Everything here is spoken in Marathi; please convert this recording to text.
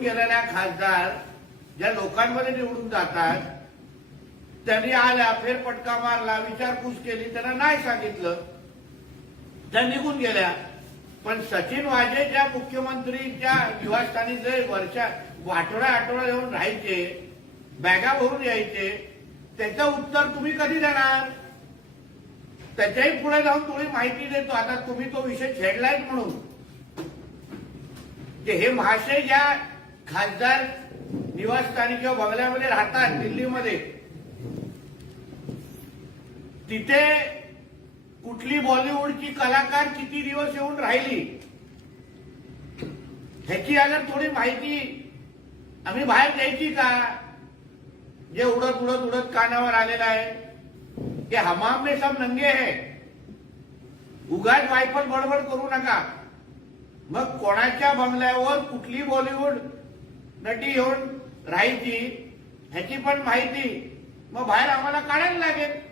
गेलेल्या खासदार ज्या लोकांमध्ये निवडून जातात त्यांनी आल्या फेरफटका मारला विचारपूस केली त्यांना नाही सांगितलं. त्या निघून गेल्या. पण सचिन वाजे ज्या मुख्यमंत्रीच्या निवासस्थानी जे वर्षा आठवडा आठवड्या येऊन राहायचे बॅगा भरून यायचे त्याचं उत्तर तुम्ही कधी देणार? त्याच्याही पुढे जाऊन थोडी माहिती देतो. आता तुम्ही तो विषय छेडलाय म्हणून. हे महाशय ज्या खासदार निवासस्थानी किंवा बंगल्यामध्ये राहतात दिल्लीमध्ये. तिथे कुठली बॉलिवूडची कलाकार किती दिवस येऊन राहिली? ह्याची अगर थोडी माहिती आम्ही बाहेर द्यायची का? जे उडत उडत उडत कानावर आलेलं आहे. ते हमाम में सब नंगे है. उगाच वायफल बडबड करू नका. मग कोणाच्या बंगल्यावर कुठली बॉलिवूड नटी येऊन राहायची ह्याची पण माहिती. मग बाहेर आम्हाला काढायला लागेल.